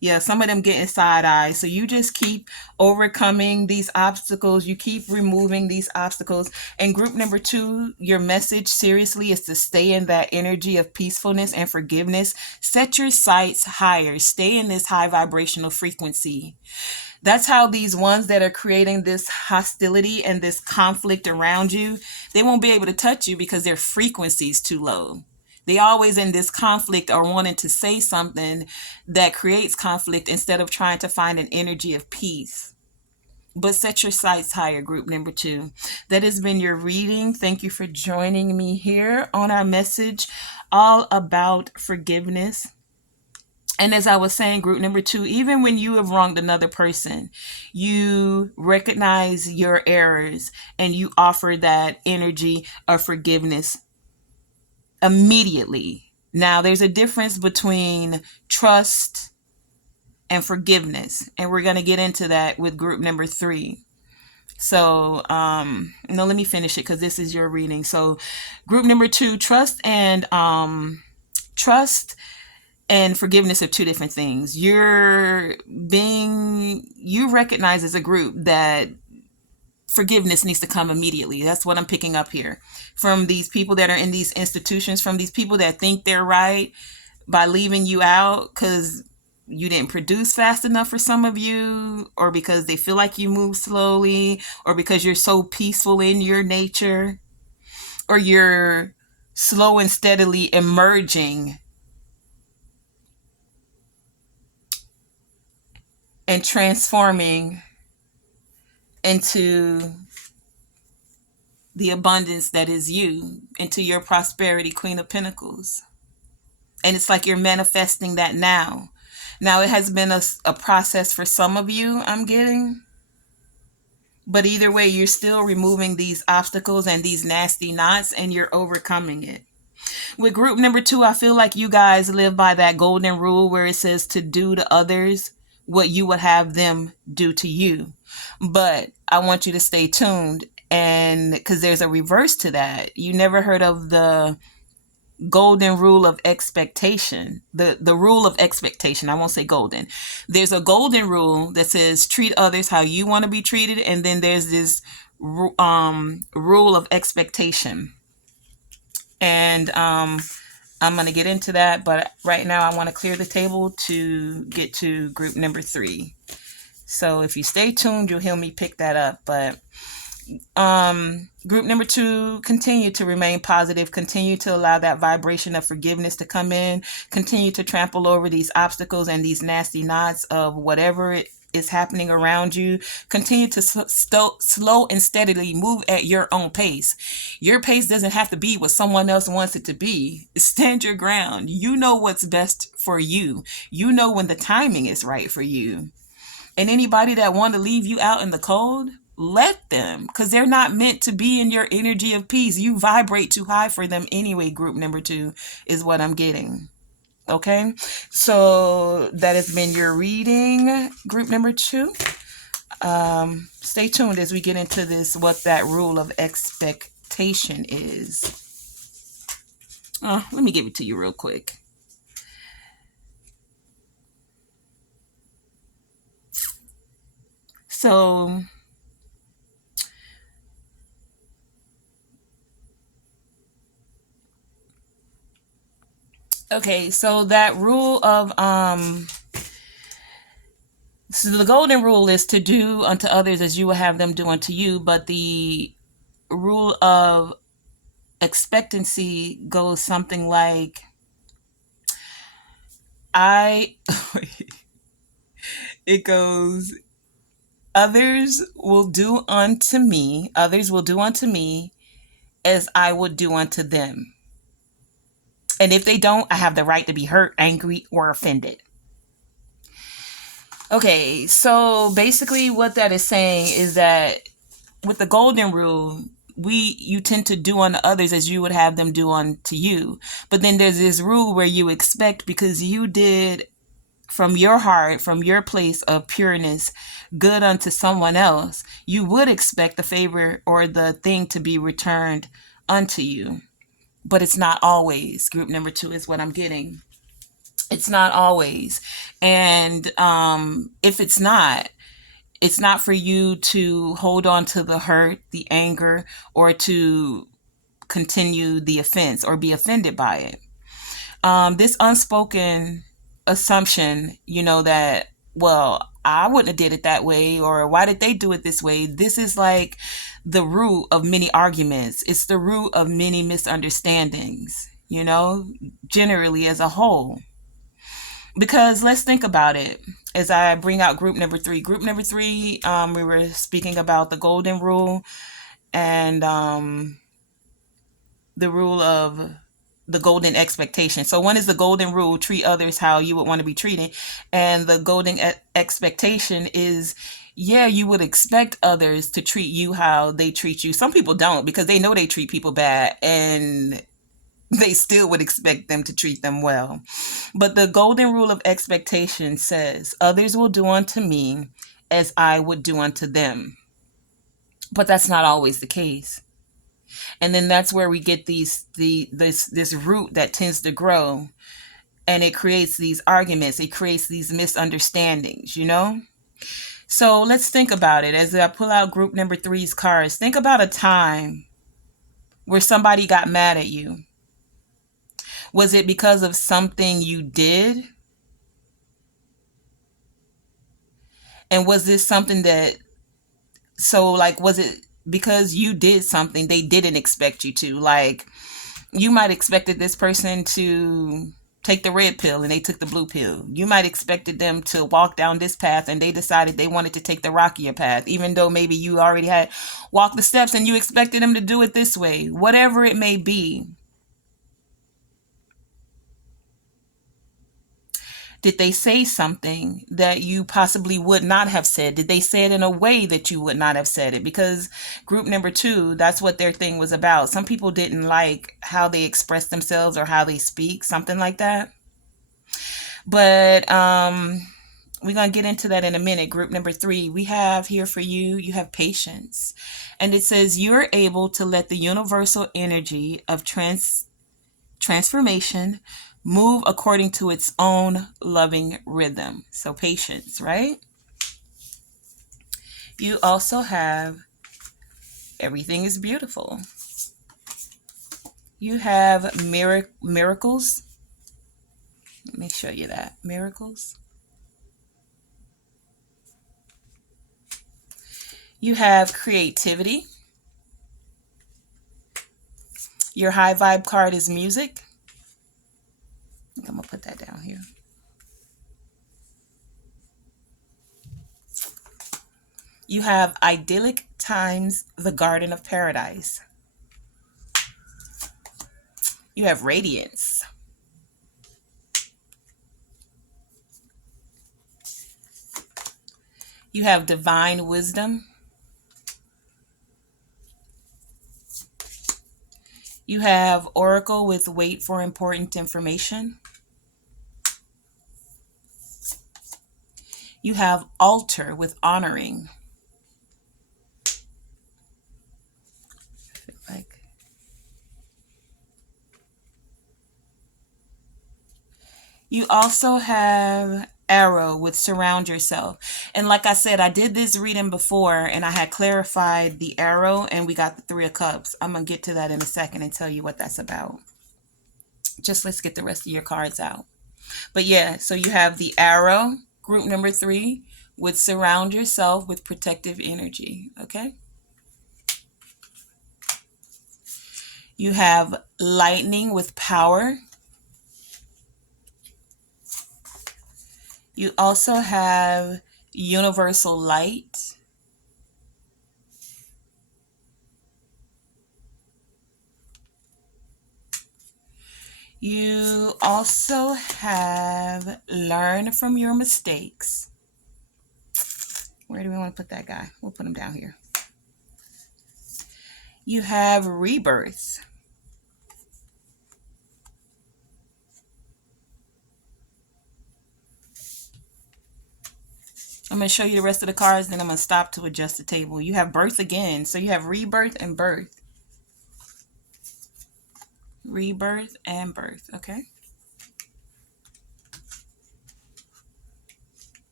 Yeah, some of them getting side eyes. So you just keep overcoming these obstacles. You keep removing these obstacles. And group number 2, your message seriously is to stay in that energy of peacefulness and forgiveness. Set your sights higher. Stay in this high vibrational frequency. That's how these ones that are creating this hostility and this conflict around you, they won't be able to touch you because their frequency is too low. They always in this conflict are wanting to say something that creates conflict instead of trying to find an energy of peace. But set your sights higher, group number 2. That has been your reading. Thank you for joining me here on our message all about forgiveness. And as I was saying, group number 2, even when you have wronged another person, you recognize your errors and you offer that energy of forgiveness immediately. Now, there's a difference between trust and forgiveness, and we're going to get into that with group number 3. So, no, let me finish it because this is your reading. So, group number 2, trust and forgiveness are two different things. You recognize as a group that forgiveness needs to come immediately. That's what I'm picking up here from these people that are in these institutions, from these people that think they're right by leaving you out because you didn't produce fast enough for some of you, or because they feel like you move slowly, or because you're so peaceful in your nature, or you're slow and steadily emerging and transforming into the abundance that is you, into your prosperity, Queen of Pentacles. And it's like you're manifesting that now. Now, it has been a process for some of you, I'm getting. But either way, you're still removing these obstacles and these nasty knots, and you're overcoming it. With group number 2, I feel like you guys live by that golden rule where it says to do to others what you would have them do to you. But I want you to stay tuned, and because there's a reverse to that. You never heard of the golden rule of expectation. The rule of expectation, I won't say golden. There's a golden rule that says treat others how you want to be treated, and then there's this rule of expectation. And I'm going to get into that, but right now I want to clear the table to get to group number 3. So if you stay tuned, you'll hear me pick that up. But group number 2, continue to remain positive, continue to allow that vibration of forgiveness to come in, continue to trample over these obstacles and these nasty knots of whatever it is happening around you. Continue to slow and steadily move at your own pace. Your pace doesn't have to be what someone else wants it to be. Stand your ground. You know what's best for you. You know when the timing is right for you. And anybody that want to leave you out in the cold, let them, because they're not meant to be in your energy of peace. You vibrate too high for them anyway. Group number 2 is what I'm getting. Okay, so that has been your reading, group number 2. Stay tuned as we get into this, what that rule of expectation is. Let me give it to you real quick. So okay, so that rule of so the golden rule is to do unto others as you will have them do unto you, but the rule of expectancy goes something like it goes, others will do unto me as I would do unto them. And if they don't, I have the right to be hurt, angry, or offended. Okay, so basically what that is saying is that with the golden rule, you tend to do unto others as you would have them do unto you. But then there's this rule where you expect, because you did from your heart, from your place of pureness, good unto someone else, you would expect the favor or the thing to be returned unto you. But it's not always. Group number 2 is what I'm getting. It's not always. And if it's not for you to hold on to the hurt, the anger, or to continue the offense or be offended by it. This unspoken assumption, that, well, I wouldn't have did it that way, or why did they do it this way? This is like the root of many arguments. It's the root of many misunderstandings, generally as a whole. Because let's think about it as I bring out group number 3. Group number 3, we were speaking about the golden rule and the rule of the golden expectation. So one is the golden rule, treat others how you would want to be treated. And the golden expectation is, you would expect others to treat you how they treat you. Some people don't, because they know they treat people bad, and they still would expect them to treat them well. But the golden rule of expectation says, others will do unto me as I would do unto them. But that's not always the case. And then that's where we get this root that tends to grow, and it creates these arguments. It creates these misunderstandings, So let's think about it. As I pull out group number 3's cards, think about a time where somebody got mad at you. Was it because of something you did? And was this something was it because you did something they didn't expect you to? Like, you might expected this person to take the red pill and they took the blue pill. You might expected them to walk down this path and they decided they wanted to take the rockier path, even though maybe you already had walked the steps and you expected them to do it this way. Whatever it may be. Did they say something that you possibly would not have said? Did they say it in a way that you would not have said it? Because group number 2, that's what their thing was about. Some people didn't like how they express themselves or how they speak, something like that. But we're going to get into that in a minute. Group number 3, we have here for you, you have patience. And it says you're able to let the universal energy of transformation move according to its own loving rhythm. So patience, right? You also have everything is beautiful. You have miracles. Let me show you that. Miracles. You have creativity. Your high vibe card is music. I'm going to put that down here. You have idyllic times, the Garden of Paradise. You have radiance. You have divine wisdom. You have oracle with wait for important information. You have altar with honoring. You also have arrow with surround yourself. And like I said, I did this reading before and I had clarified the arrow and we got the 3 of cups. I'm going to get to that in a second and tell you what that's about. Just let's get the rest of your cards out. But yeah, so you have the arrow, group number 3, with surround yourself with protective energy. Okay. You have lightning with power. You also have universal light. You also have learn from your mistakes. Where do we want to put that guy? We'll put him down here. You have rebirth. I'm going to show you the rest of the cards, then I'm going to stop to adjust the table. You have birth again. So you have rebirth and birth. Rebirth and birth. Okay.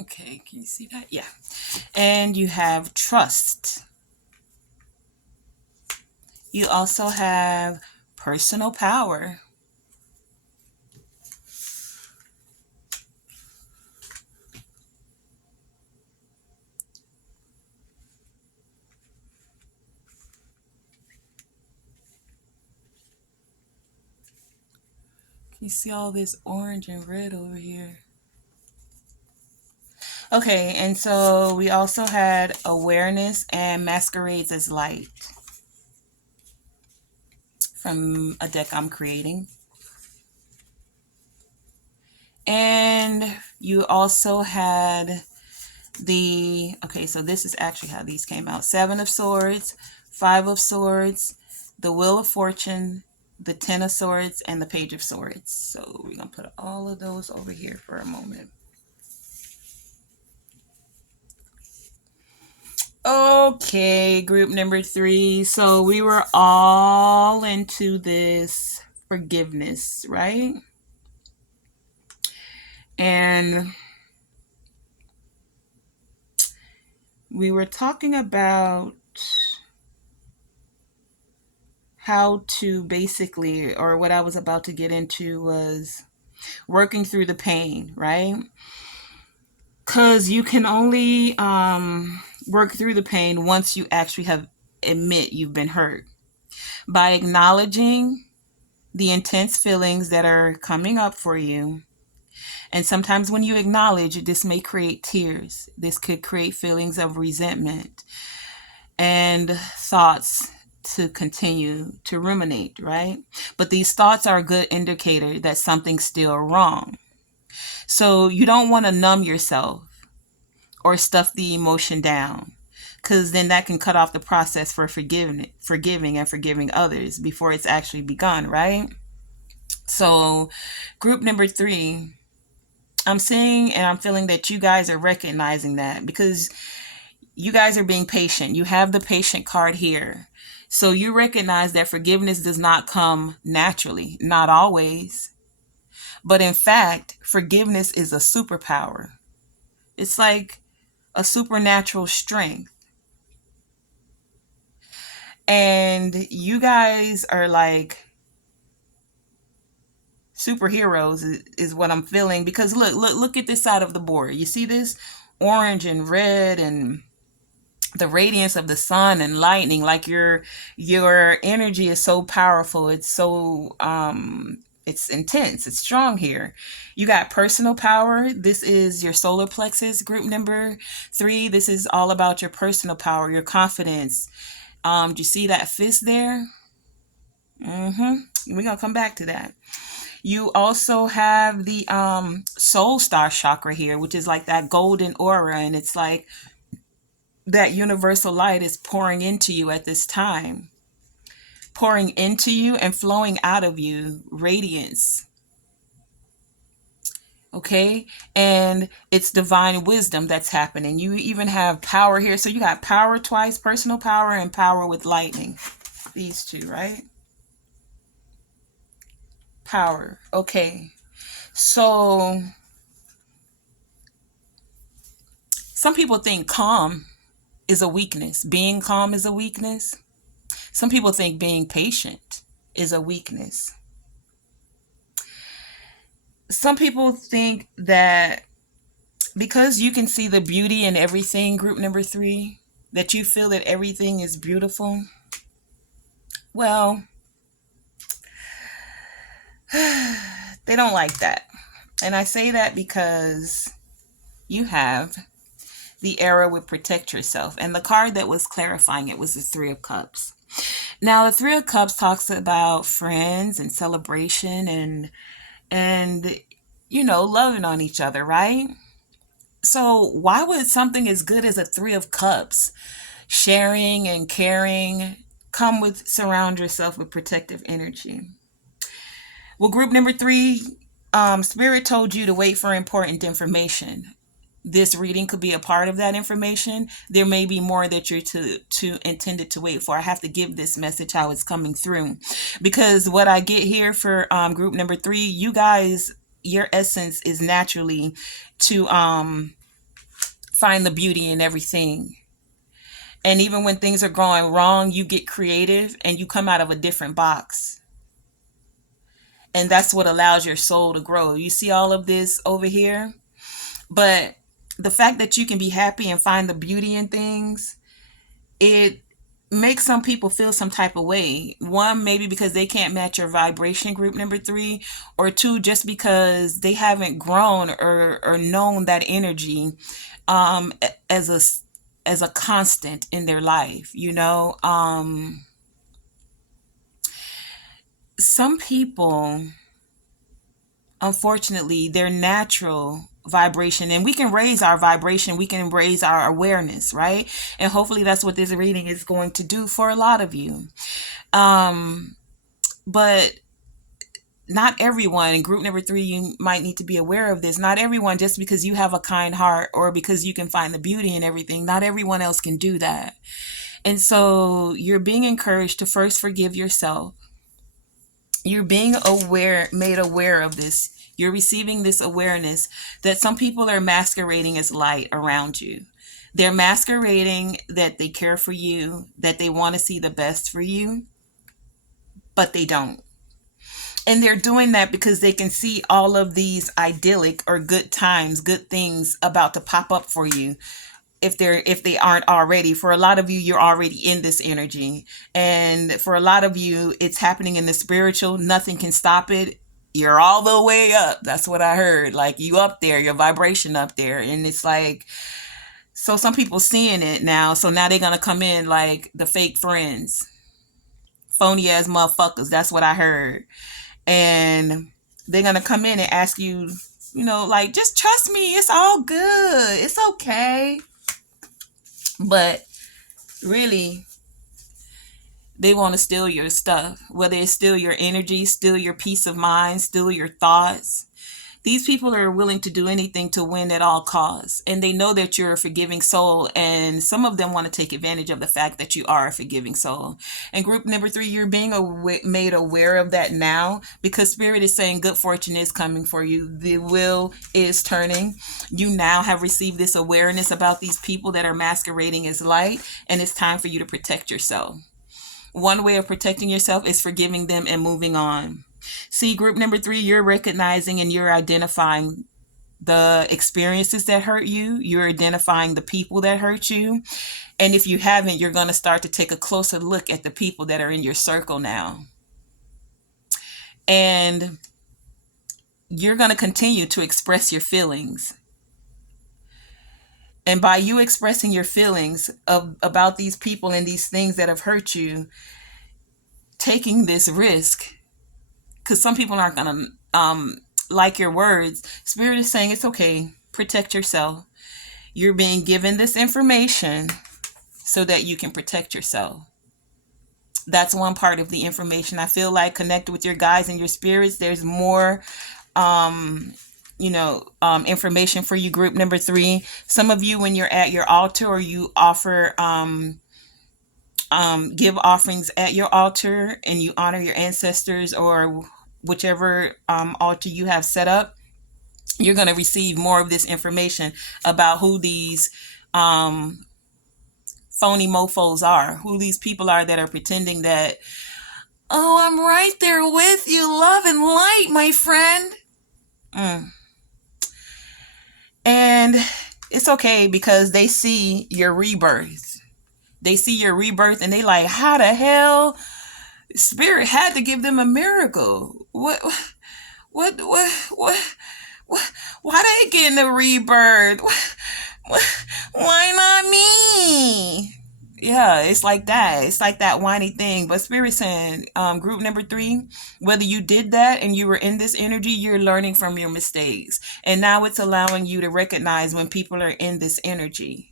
Okay, can you see that? Yeah. And you have trust. You also have personal power. Can you see all this orange and red over here? Okay, and so we also had awareness and masquerades as light from a deck I'm creating. And you also had the, okay, so this is actually how these came out. 7 of Swords, 5 of Swords, the Wheel of Fortune, the 10 of Swords, and the Page of Swords. So we're going to put all of those over here for a moment. Okay, group number 3. So we were all into this forgiveness, right? And we were talking about how to basically, or what I was about to get into was working through the pain, right? Because you can only work through the pain once you actually have admit you've been hurt. By acknowledging the intense feelings that are coming up for you. And sometimes when you acknowledge, this may create tears. This could create feelings of resentment. and thoughts to continue to ruminate, right? But these thoughts are a good indicator that something's still wrong. So you don't want to numb yourself or stuff the emotion down, because then that can cut off the process for forgiving and forgiving others before it's actually begun, right? So group number 3, I'm seeing and I'm feeling that you guys are recognizing that, because you guys are being patient. You have the patient card here. So you recognize that forgiveness does not come naturally, not always. But in fact, forgiveness is a superpower. It's like a supernatural strength. And you guys are like superheroes is what I'm feeling, because look at this side of the board. You see this orange and red and the radiance of the sun and lightning, like your energy is so powerful. It's so it's intense, it's strong here. You got personal power. This is your solar plexus, group number 3. This is all about your personal power, your confidence. Do you see that fist there? We're gonna come back to that. You also have the soul star chakra here, which is like that golden aura, and it's like that universal light is pouring into you at this time, pouring into you and flowing out of you, radiance. Okay, and it's divine wisdom that's happening. You even have power here. So you got power twice, personal power and power with lightning. These two, right? Power. Okay. So some people think calm is a weakness. Being calm is a weakness. Some people think being patient is a weakness. Some people think that because you can see the beauty in everything, group number 3, that you feel that everything is beautiful. Well, they don't like that. And I say that because you have the arrow with protect yourself. And the card that was clarifying it was the 3 of Cups. Now, the 3 of Cups talks about friends and celebration and loving on each other, right? So why would something as good as a 3 of Cups, sharing and caring, surround yourself with protective energy? Well, group number 3, Spirit told you to wait for important information. This reading could be a part of that information. There may be more that you're to intended to wait for. I have to give this message how it's coming through, because what I get here for group number 3, you guys, your essence is naturally to find the beauty in everything. And even when things are going wrong, you get creative and you come out of a different box. And that's what allows your soul to grow. You see all of this over here? But the fact that you can be happy and find the beauty in things, it makes some people feel some type of way. 1, maybe because they can't match your vibration, group number 3, or 2, just because they haven't grown or known that energy as a constant in their life. Some people, unfortunately, their natural vibration, and we can raise our vibration, we can raise our awareness, right? And hopefully that's what this reading is going to do for a lot of you. But not everyone, in group number 3, you might need to be aware of this. Not everyone, just because you have a kind heart or because you can find the beauty in everything, not everyone else can do that. And so you're being encouraged to first forgive yourself. You're being made aware of this. You're receiving this awareness that some people are masquerading as light around you. They're masquerading that they care for you, that they want to see the best for you, but they don't. And they're doing that because they can see all of these idyllic or good times, good things about to pop up for you. If they aren't already. For a lot of you, you're already in this energy. And for a lot of you, it's happening in the spiritual. Nothing can stop it. You're all the way up. That's what I heard. Like, you up there, your vibration up there. And it's like So some people seeing it now. So now they're gonna come in like the fake friends, phony ass motherfuckers. That's what I heard. And they're gonna come in and ask you, like, just trust me. It's all good. It's okay. But really, they want to steal your stuff, whether it's steal your energy, steal your peace of mind, steal your thoughts. These people are willing to do anything to win at all costs. And they know that you're a forgiving soul. And some of them want to take advantage of the fact that you are a forgiving soul. And group number 3, you're being made aware of that now, because Spirit is saying good fortune is coming for you. The wheel is turning. You now have received this awareness about these people that are masquerading as light. And it's time for you to protect yourself. One way of protecting yourself is forgiving them and moving on. See, group number 3, you're recognizing and you're identifying the experiences that hurt you. You're identifying the people that hurt you. And if you haven't, you're going to start to take a closer look at the people that are in your circle now. And you're going to continue to express your feelings. And by you expressing your feelings about these people and these things that have hurt you, taking this risk, because some people aren't going to like your words. Spirit is saying it's okay. Protect yourself. You're being given this information so that you can protect yourself. That's one part of the information. I feel like connect with your guides and your spirits. There's more information for you, group number 3. Some of you, when you're at your altar or you offer give offerings at your altar and you honor your ancestors or whichever altar you have set up, you're going to receive more of this information about who these phony mofos are, who these people are that are pretending that, oh, I'm right there with you, love and light, my friend. And it's okay, because they see your rebirth. They see your rebirth and they like, how the hell? Spirit had to give them a miracle. What, why they getting a rebirth? Why not me? Yeah, it's like that. It's like that whiny thing. But Spirit saying, group number 3, whether you did that and you were in this energy, you're learning from your mistakes. And now it's allowing you to recognize when people are in this energy.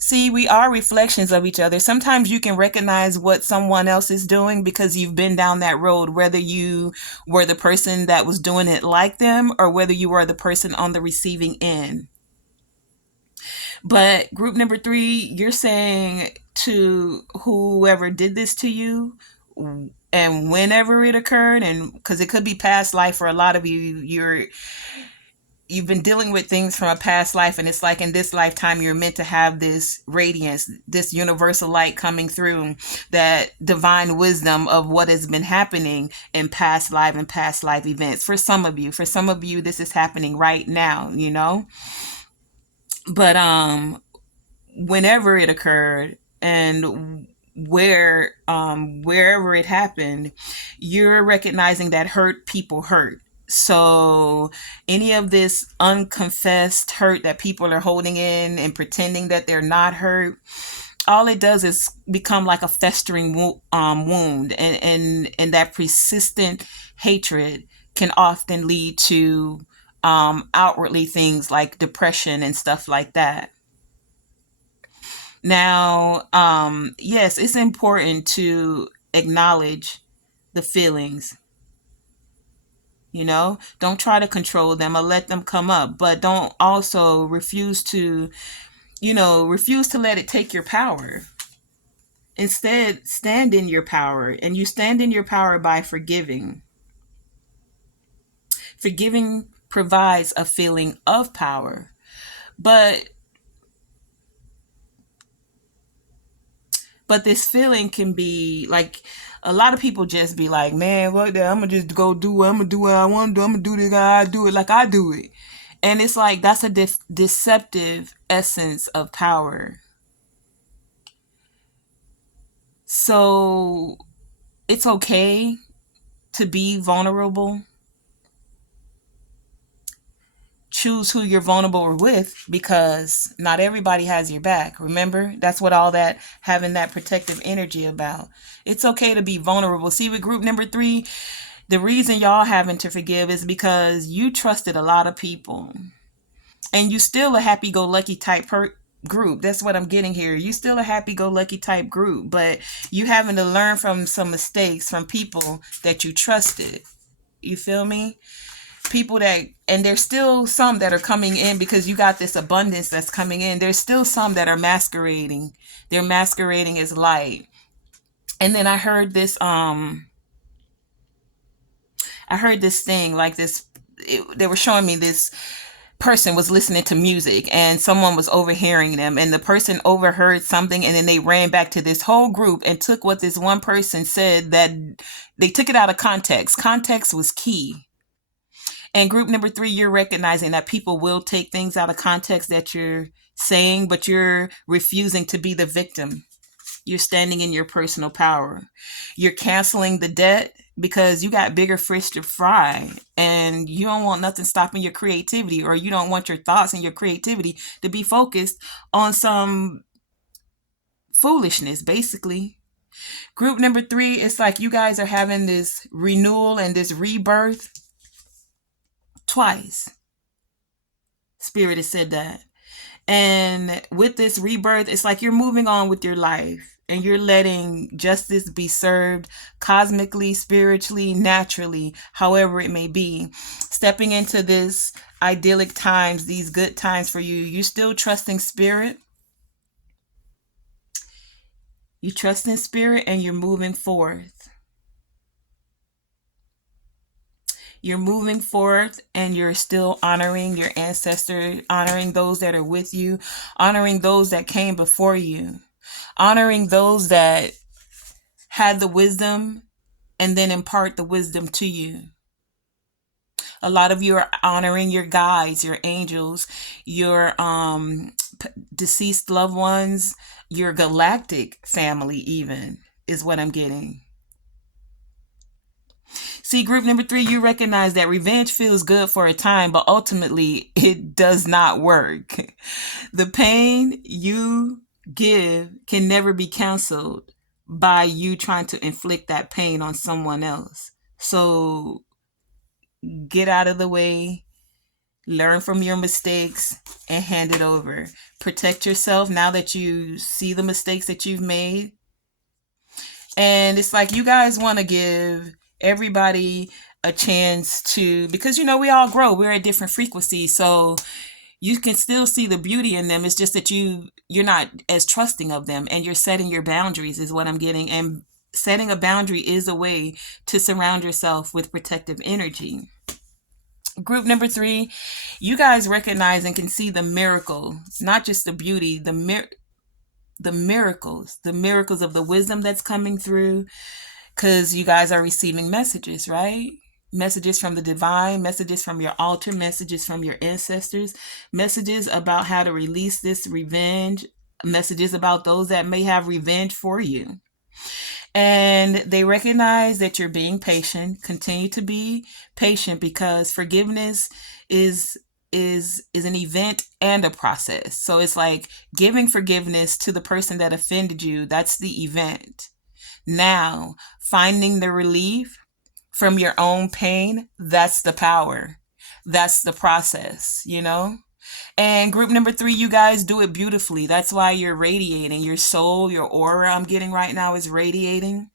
See, we are reflections of each other. Sometimes you can recognize what someone else is doing because you've been down that road, whether you were the person that was doing it like them or whether you were the person on the receiving end. But group number 3, you're saying to whoever did this to you and whenever it occurred, and because it could be past life for a lot of you, you've been dealing with things from a past life, and it's like in this lifetime you're meant to have this radiance, this universal light coming through, that divine wisdom of what has been happening in past life and past life events. For some of you this is happening right now, but whenever it occurred and wherever it happened, you're recognizing that hurt people hurt. So any of this unconfessed hurt that people are holding in and pretending that they're not hurt, all it does is become like a festering wound, and that persistent hatred can often lead to outwardly things like depression and stuff like that. Now, yes, it's important to acknowledge the feelings. Don't try to control them or let them come up, but don't also refuse to let it take your power. Instead, stand in your power, and you stand in your power by forgiving. Forgiving provides a feeling of power, but this feeling can be like, a lot of people just be like, man, what the, I'm gonna just go do what I'm gonna do, what I want to do. I'm gonna do this, I do it like I do it. And it's like, that's a deceptive essence of power. So it's okay to be vulnerable. choose who you're vulnerable with, because not everybody has your back. Remember, that's what all that having that protective energy about. It's okay to be vulnerable. See, with group number 3, the reason y'all having to forgive is because you trusted a lot of people, and you still a happy-go-lucky type group. That's what I'm getting here. You still a happy-go-lucky type group, but you having to learn from some mistakes from people that you trusted. You feel me? People that, and there's still some that are coming in because you got this abundance that's coming in. There's still some that are masquerading. They're masquerading as light. And then I heard this thing like this. They were showing me this person was listening to music and someone was overhearing them, and the person overheard something, and then they ran back to this whole group and took what this one person said, that they took it out of context. Context was key. And group number 3, you're recognizing that people will take things out of context that you're saying, but you're refusing to be the victim. You're standing in your personal power. You're canceling the debt because you got bigger fish to fry, and you don't want nothing stopping your creativity, or you don't want your thoughts and your creativity to be focused on some foolishness, basically. Group number 3, it's like you guys are having this renewal and this rebirth twice. Spirit has said that. And with this rebirth, it's like you're moving on with your life, and you're letting justice be served cosmically, spiritually, naturally, however it may be. Stepping into this idyllic times, these good times for you. You still trusting spirit. You trust in spirit, and you're moving forth. You're moving forth, and you're still honoring your ancestors, honoring those that are with you, honoring those that came before you, honoring those that had the wisdom and then impart the wisdom to you. A lot of you are honoring your guides, your angels, your deceased loved ones, your galactic family even, is what I'm getting. See, group number 3, you recognize that revenge feels good for a time, but ultimately it does not work. The pain you give can never be canceled by you trying to inflict that pain on someone else. So get out of the way, learn from your mistakes, and hand it over. Protect yourself now that you see the mistakes that you've made. And it's like you guys want to give everybody a chance to, because we all grow, we're at different frequencies, so you can still see the beauty in them. It's just that you're not as trusting of them, and you're setting your boundaries, is what I'm getting. And setting a boundary is a way to surround yourself with protective energy. Group number 3, you guys recognize and can see the miracle, not just the beauty, the miracles of the wisdom that's coming through, because you guys are receiving messages, right? Messages from the divine, messages from your altar, messages from your ancestors, messages about how to release this revenge, messages about those that may have revenge for you. And they recognize that you're being patient. Continue to be patient, because forgiveness is an event and a process. So it's like giving forgiveness to the person that offended you. That's the event. Now, finding the relief from your own pain, that's the power. That's the process, And group number 3, you guys do it beautifully. That's why you're radiating. Your soul, your aura I'm getting right now is radiating.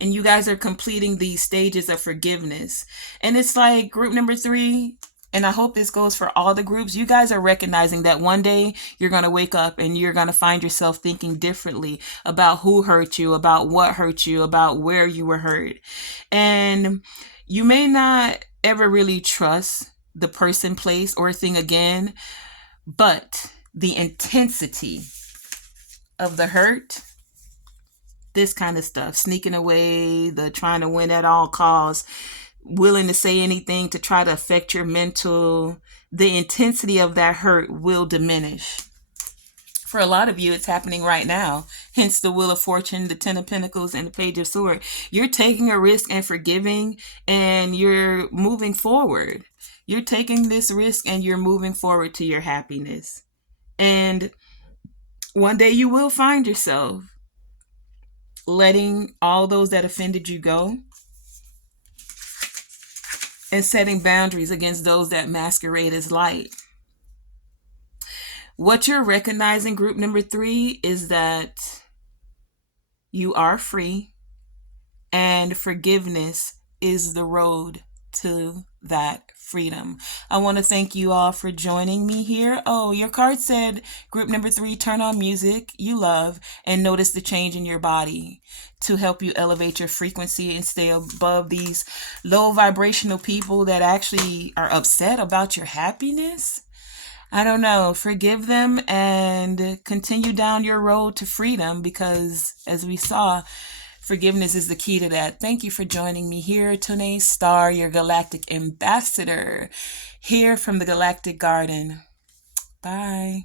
And you guys are completing these stages of forgiveness. And it's like group number 3, and I hope this goes for all the groups, you guys are recognizing that one day you're going to wake up and you're going to find yourself thinking differently about who hurt you, about what hurt you, about where you were hurt. And you may not ever really trust the person, place, or thing again, but the intensity of the hurt, this kind of stuff, sneaking away, the trying to win at all costs, willing to say anything to try to affect your mental, the intensity of that hurt will diminish. For a lot of you, it's happening right now. Hence the Wheel of Fortune, the 10 of Pentacles, and the Page of Swords. You're taking a risk and forgiving, and you're moving forward. You're taking this risk and you're moving forward to your happiness. And one day you will find yourself letting all those that offended you go and setting boundaries against those that masquerade as light. What you're recognizing, group number 3, is that you are free, and forgiveness is the road to that freedom. I want to thank you all for joining me here. Oh, your card said, group number 3, turn on music you love and notice the change in your body to help you elevate your frequency and stay above these low vibrational people that actually are upset about your happiness. I don't know. Forgive them and continue down your road to freedom, because as we saw, forgiveness is the key to that. Thank you for joining me here, Tonae Star, your galactic ambassador, here from the Galactic Garden. Bye.